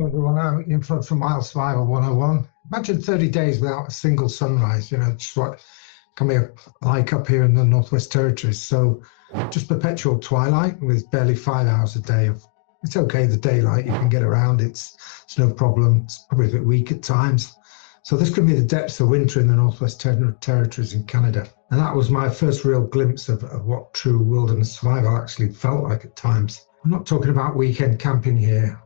Everyone out in front for Mile Survival 101. Imagine 30 days without a single sunrise, just what can be like up here in the Northwest Territories. So just perpetual twilight with barely 5 hours a day of, it's okay, the daylight, you can get around, it's no problem. It's probably a bit weak at times. So this could be the depths of winter in the Northwest Territories in Canada. And that was my first real glimpse of what true wilderness survival actually felt like at times. I'm not talking about weekend camping here.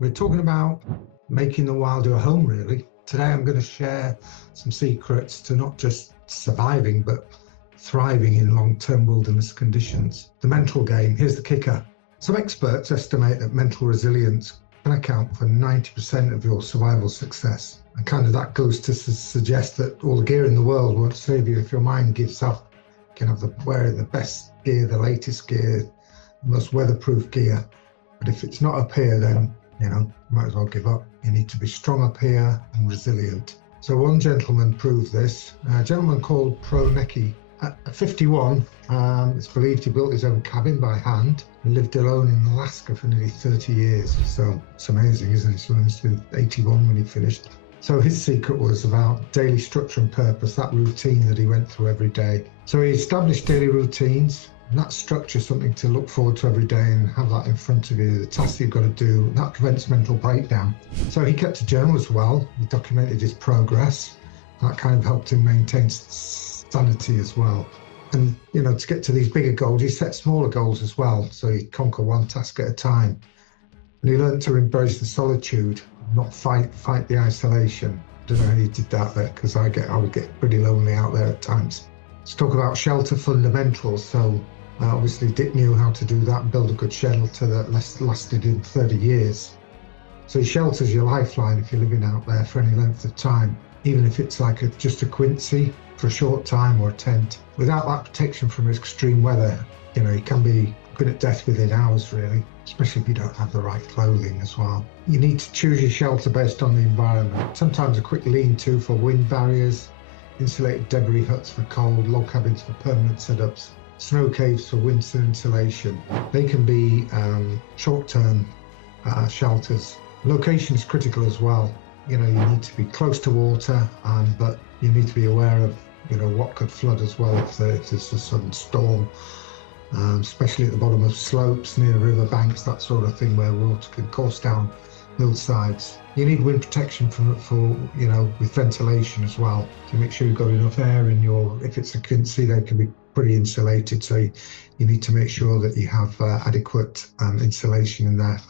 We're talking about making the wild your home, really. Today I'm going to share some secrets to not just surviving, but thriving in long-term wilderness conditions. The mental game, here's the kicker. Some experts estimate that mental resilience can account for 90% of your survival success. And kind of that goes to suggest that all the gear in the world won't save you if your mind gives up. You can have wearing the best gear, the latest gear, the most weatherproof gear. But if it's not up here, then you might as well give up. You need to be strong up here and resilient. So one gentleman proved this, a gentleman called Necki. At 51, it's believed he built his own cabin by hand and lived alone in Alaska for nearly 30 years. So it's amazing, isn't it? So he must have been 81 when he finished. So his secret was about daily structure and purpose, that routine that he went through every day. So he established daily routines, and that structure is something to look forward to every day and have that in front of you, the tasks you've got to do, and that prevents mental breakdown. So he kept a journal as well. He documented his progress. That kind of helped him maintain sanity as well. And, to get to these bigger goals, he set smaller goals as well. So he'd conquer one task at a time. And he learned to embrace the solitude, not fight the isolation. I don't know how he did that there, because I would get pretty lonely out there at times. Let's talk about shelter fundamentals. So obviously Dick knew how to do that and build a good shelter that lasted in 30 years. So shelter's your lifeline if you're living out there for any length of time, even if it's like just a quincy for a short time or a tent. Without that protection from extreme weather, you can be good at death within hours, really, especially if you don't have the right clothing as well. You need to choose your shelter based on the environment. Sometimes a quick lean-to for wind barriers, insulated debris huts for cold, log cabins for permanent setups, snow caves for winter insulation. They can be short-term shelters. Location is critical as well. You need to be close to water, but you need to be aware of what could flood as well if there's a sudden storm, especially at the bottom of slopes, near river banks, that sort of thing, where water can course down hillsides. You need wind protection for with ventilation as well, to make sure you've got enough air in if it's a quincy, they can be pretty insulated, so you need to make sure that you have adequate insulation in there,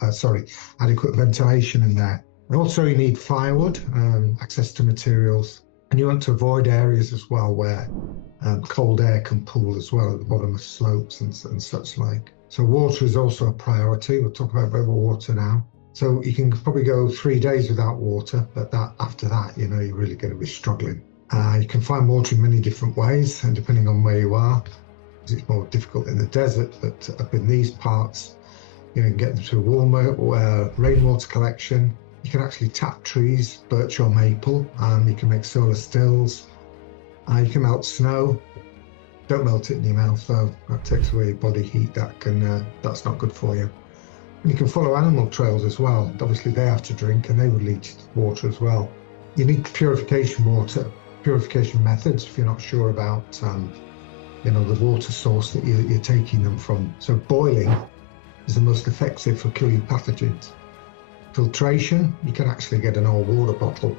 adequate ventilation in there. And also you need firewood, access to materials, and you want to avoid areas as well where cold air can pool as well at the bottom of slopes and such like. So water is also a priority. We'll talk about river water now. So you can probably go 3 days without water, but after that, you're really going to be struggling. You can find water in many different ways, and depending on where you are, it's more difficult in the desert, but up in these parts, you can get them through warmer rainwater collection. You can actually tap trees, birch or maple. You can make solar stills. You can melt snow. Don't melt it in your mouth though. That takes away your body heat. That's not good for you. And you can follow animal trails as well. Obviously they have to drink and they would lead to water as well. You need purification methods if you're not sure about the water source that you're taking them from. So boiling is the most effective for killing pathogens. Filtration, you can actually get an old water bottle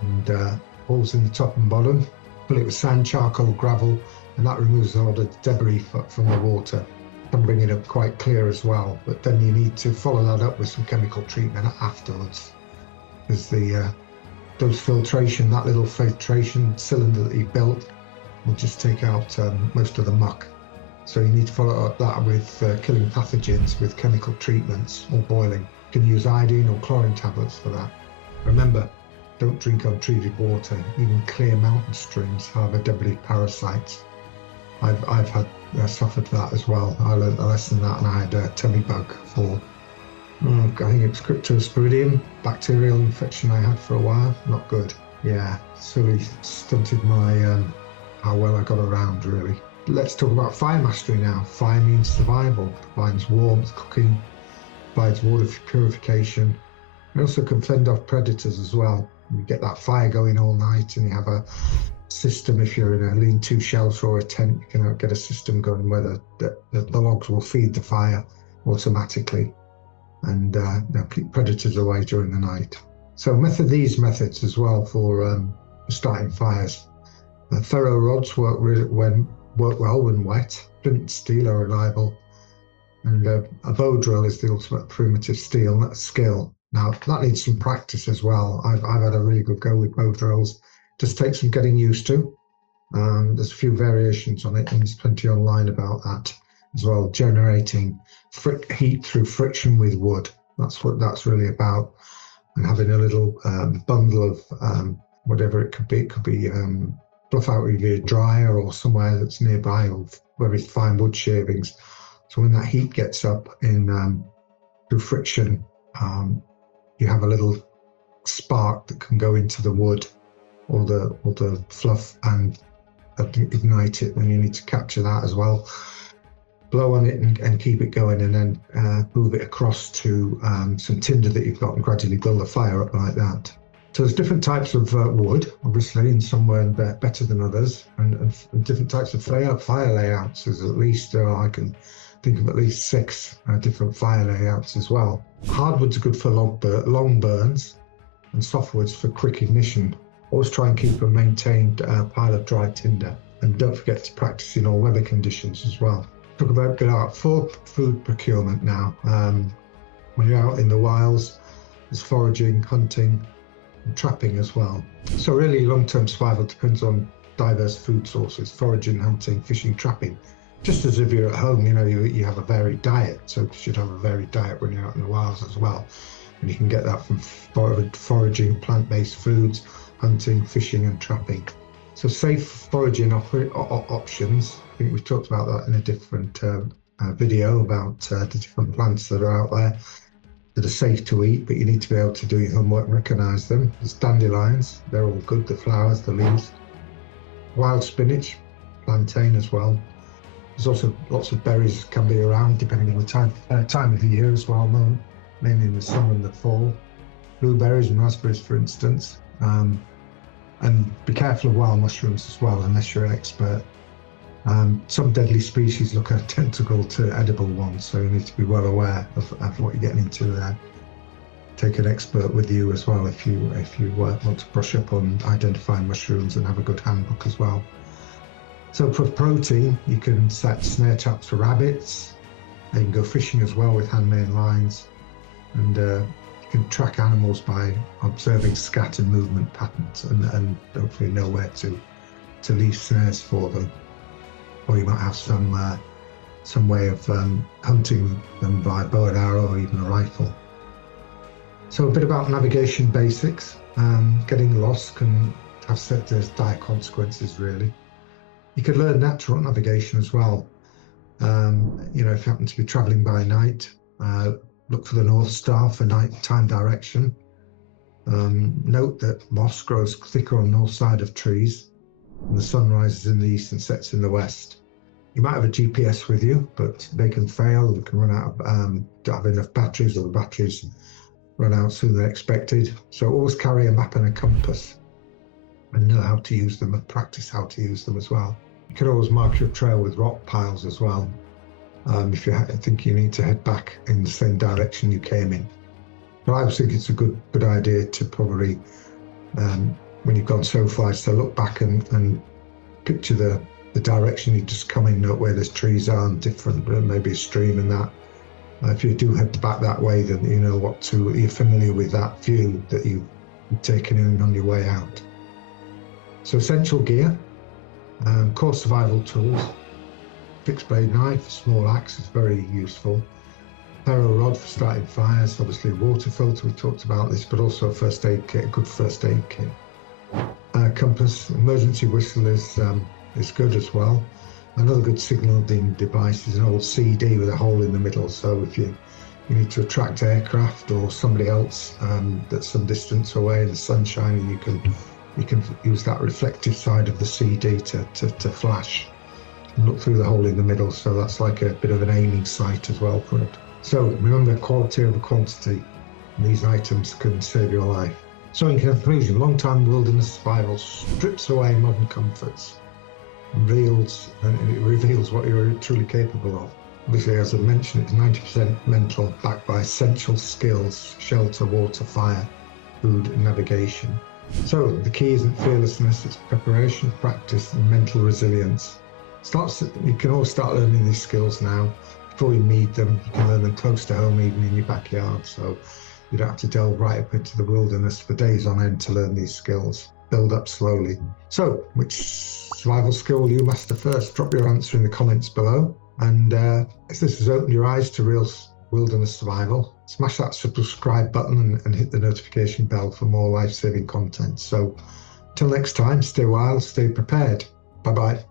and holes in the top and bottom, fill it with sand, charcoal, gravel, and that removes a lot of debris from the water. Can bring it up quite clear as well, but then you need to follow that up with some chemical treatment afterwards, because that little filtration cylinder that you built will just take out most of the muck. So you need to follow up that with killing pathogens with chemical treatments or boiling. You can use iodine or chlorine tablets for that. Remember, don't drink untreated water. Even clear mountain streams harbour debris parasites. I've suffered that as well. I learned a lesson that, and I had a tummy bug for, I think it was Cryptosporidium, bacterial infection I had for a while. Not good. Yeah, it's really stunted my how well I got around, really. Let's talk about fire mastery now. Fire means survival, provides warmth, cooking, provides water purification, It also can fend off predators as well. You get that fire going all night, and you have a system. If you're in a lean-to shelter or a tent, you can get a system going where the logs will feed the fire automatically and keep predators away during the night. So these methods as well for starting fires. Ferro rods work well when wet. Flint and steel are reliable, and a bow drill is the ultimate primitive skill. Now that needs some practice as well. I've had a really good go with bow drills. Just takes some getting used to. There's a few variations on it, and there's plenty online about that as well. Generating heat through friction with wood. That's what that's really about. And having a little bundle of whatever it could be. It could be bluff out with your dryer or somewhere that's nearby, or very fine wood shavings. So when that heat gets up in through friction, you have a little spark that can go into the wood or the fluff and ignite it. And you need to capture that as well. Blow on it and keep it going, and then move it across to some tinder that you've got and gradually build a fire up like that. So there's different types of wood, obviously, and some were better than others, and different types of fire layouts. There's at least, I can think of at least 6 different fire layouts as well. Hardwoods are good for long burns, and softwoods for quick ignition. Always try and keep a maintained pile of dry tinder, and don't forget to practice in all weather conditions as well. Talk about food procurement now. When you're out in the wilds, there's foraging, hunting, and trapping as well. So really long-term survival depends on diverse food sources: foraging, hunting, fishing, trapping. Just as if you're at home, you have a varied diet, so you should have a varied diet when you're out in the wilds as well. And you can get that from foraging, plant-based foods, hunting, fishing, and trapping. So safe foraging options. I think we've talked about that in a different video about the different plants that are out there that are safe to eat, but you need to be able to do your homework and recognise them. There's dandelions, they're all good, the flowers, the leaves. Wild spinach, plantain as well. There's also lots of berries can be around depending on the time of the year as well, mainly in the summer and the fall. Blueberries and raspberries, for instance. And be careful of wild mushrooms as well, unless you're an expert. Some deadly species look identical to edible ones, so you need to be well aware of what you're getting into there. Take an expert with you as well if you want to brush up on identifying mushrooms, and have a good handbook as well. So for protein, you can set snare traps for rabbits. You can go fishing as well with handmade lines, and you can track animals by observing scatter movement patterns and hopefully know where to leave snares for them. Or you might have some way of hunting them by bow and arrow or even a rifle. So a bit about navigation basics. Getting lost can have there's dire consequences really. You could learn natural navigation as well. If you happen to be traveling by night, look for the North Star for nighttime direction. Note that moss grows thicker on the north side of trees, and the sun rises in the east and sets in the west. You might have a GPS with you, but they can fail. You can run out of don't have enough batteries, or the batteries run out sooner than expected. So always carry a map and a compass, and know how to use them and practice how to use them as well. You can always mark your trail with rock piles as well, if you think you need to head back in the same direction you came in. But I always think it's a good idea to probably, when you've gone so far, to look back and picture the direction you just come in, note where there's trees are and different, maybe a stream and that. If you do head back that way, then you know you're familiar with that view that you've taken in on your way out. So essential gear, core survival tools, fixed blade knife, a small axe is very useful. Ferro rod for starting fires, obviously water filter, we talked about this, but also a first aid kit, a good first aid kit. Compass, emergency whistle is good as well. Another good signalling device is an old CD with a hole in the middle, so if you need to attract aircraft or somebody else that's some distance away and the sun's shining, you can use that reflective side of the CD to flash and look through the hole in the middle, so that's like a bit of an aiming sight as well for it. So remember, quality over quantity. These items can save your life. So in conclusion, long-time wilderness survival strips away modern comforts, and it reveals what you're truly capable of. Obviously, as I mentioned, it's 90% mental, backed by essential skills: shelter, water, fire, food, and navigation. So the key isn't fearlessness, it's preparation, practice, and mental resilience. You can all start learning these skills now. Before you need them, you can learn them close to home, even in your backyard. So you don't have to delve right up into the wilderness for days on end to learn these skills. Build up slowly. So, which survival skill will you master first? Drop your answer in the comments below. And if this has opened your eyes to real wilderness survival, smash that subscribe button and hit the notification bell for more life-saving content. So, until next time, stay wild, stay prepared. Bye-bye.